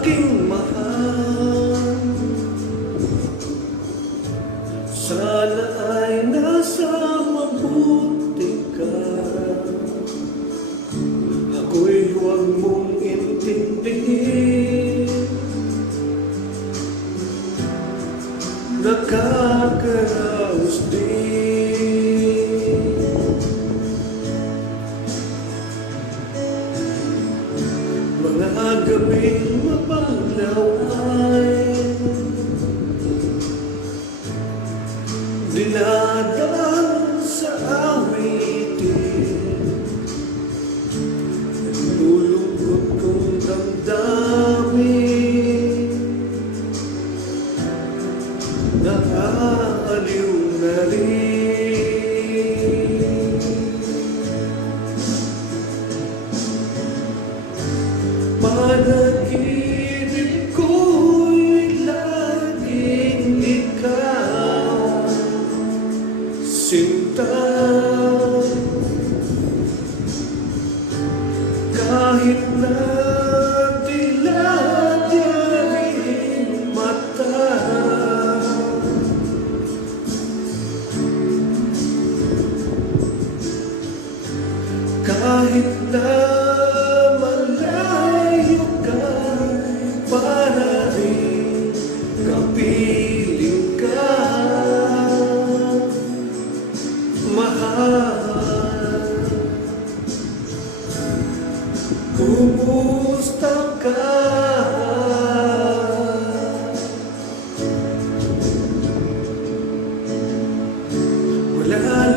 aking mahal. Sana ay nasa mabuti ka. Ako'y huwag mong intindihin. Nakakaraos din. Mga gabing Oh.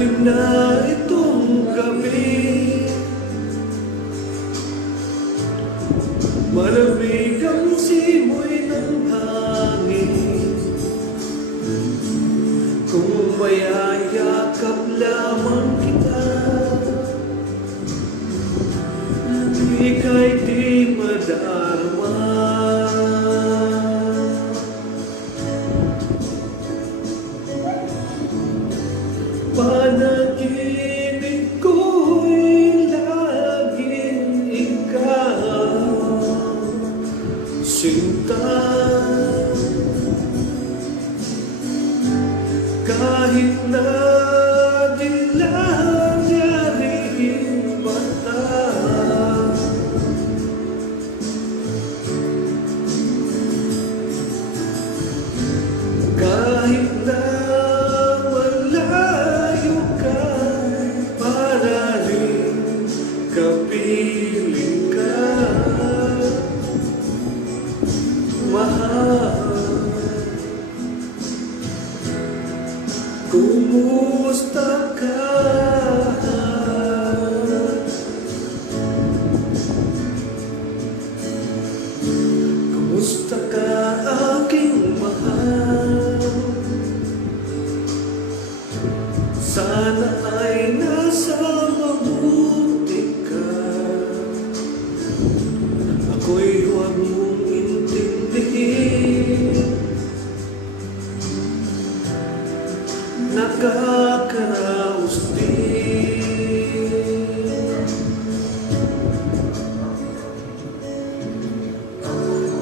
Malalim na itong gabi. Malamig ang simoy Kahit na Sana ay nasa mabuti ka. Ako'y huwag mong intindihin. Nakakaraos din.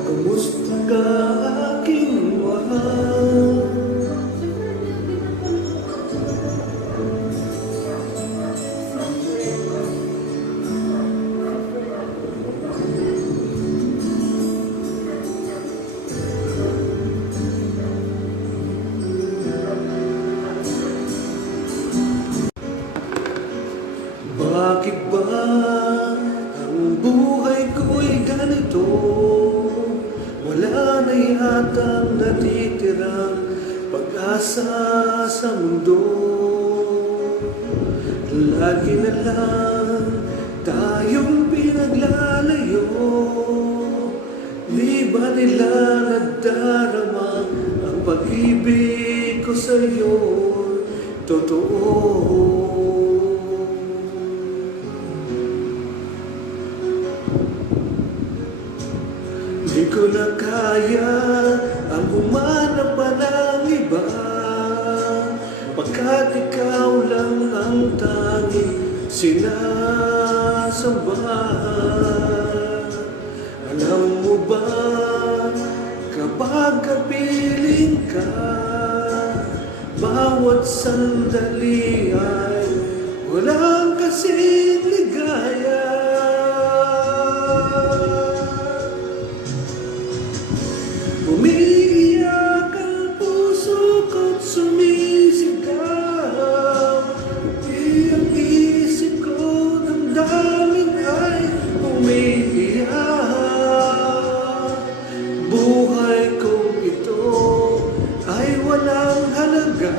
Kumusta Bakit ba ang buhay ko'y ganito? Wala na yatang natitirang pag-asa sa mundo Lagi na lang tayong pinaglalayo Di ba nila nadarama ang pag-ibig ko sa'yo? Totoo kaya ang humanap pa ng iba. Pagkat ikaw lang ang tanging sinasamba. Alam mo ba kapag kapiling ka Bawat sandali ay walang kasing Umiiyak ang puso ko't sumisigaw. Uwi ang isip ko, damdamin ay umiiyak. Buhay halaga.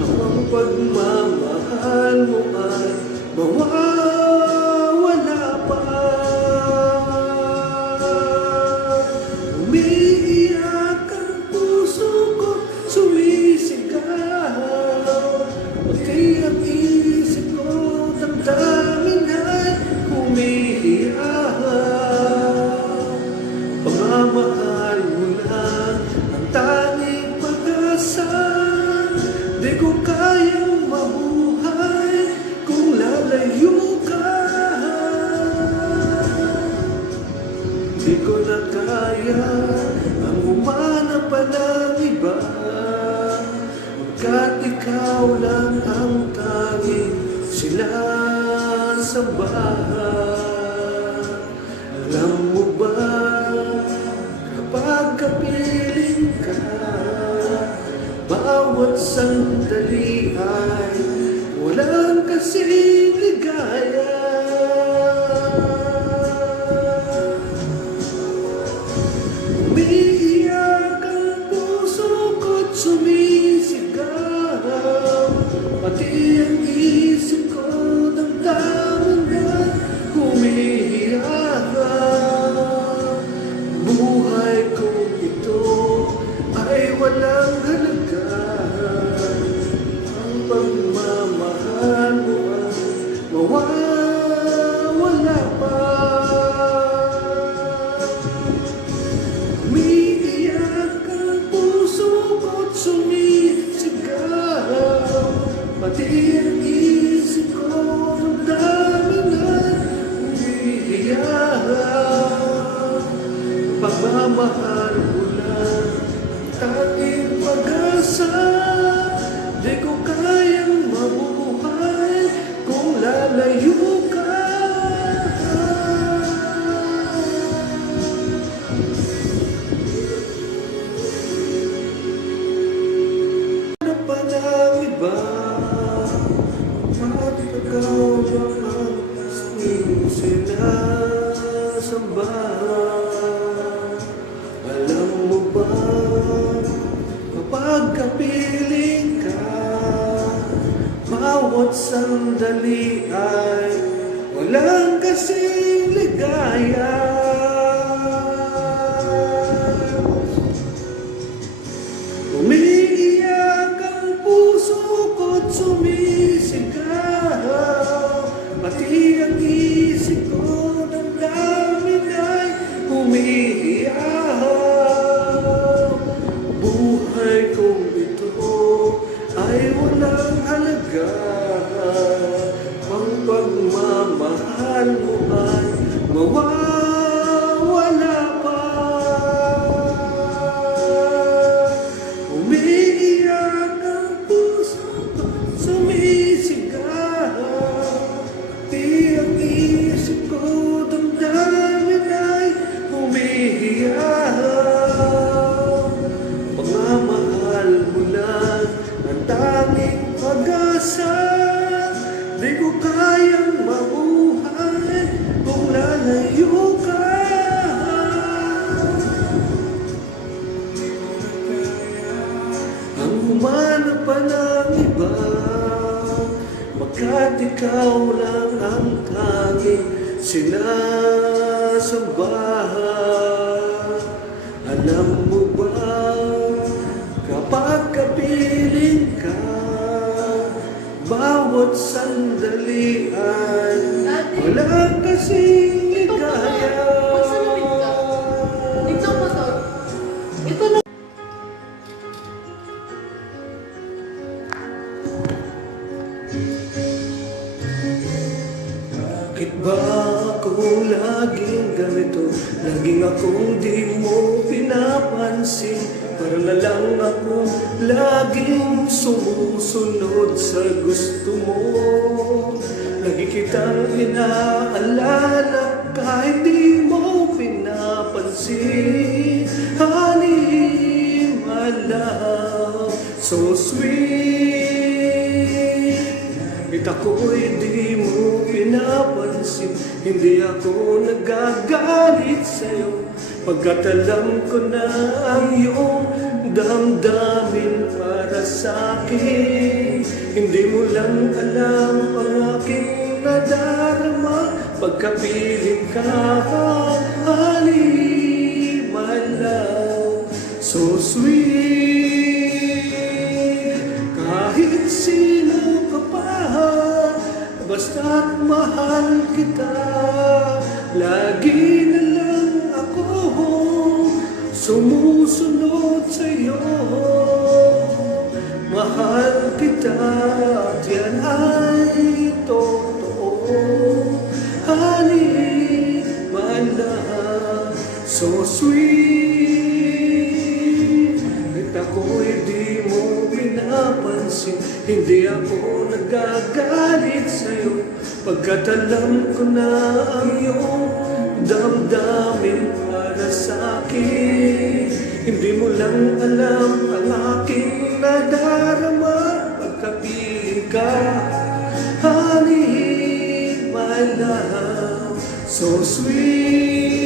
Ang pagmamahal mo ay bawal ang tanging sila sa bahay. Alam mo ba kapag kapiling ka Bawat sandali pag-asa Di ko kayang mabuhay kung lalayo ka Ano pa ng iba? Bakit ikaw sila sa? Kapiling ka, bawat sandali ay walang kasing ligaya. Well, sinasambahan Alam mo ba kapag kapiling ka Bawat sandali ay walang kasing ligaya. Bakit ba ako laging ganito? Laging akong di mo pinapansin. Para na lang ako laging sumusunod sa gusto mo. Lagi kitang inaalala kahit di mo pinapansin. Honey, my so sweet Hindi ako nagagalit sa'yo Pagkat alam ko na ang iyong damdamin para sa'kin. Hindi mo lang alam ang aking nadarama Pagkapiling ka love So sweet Basta't mahal kita Lagi na lang ako. Sumusunod sa'yo. Mahal kita at yan ay totoo. Honey, my love, so sweet. At ako'y di mo pinapansin Hindi ako Pagkat alam ko na ang iyong damdamin para sa akin Hindi mo lang alam ang aking nadarama. Pagkapiling ka Honey, my love, so sweet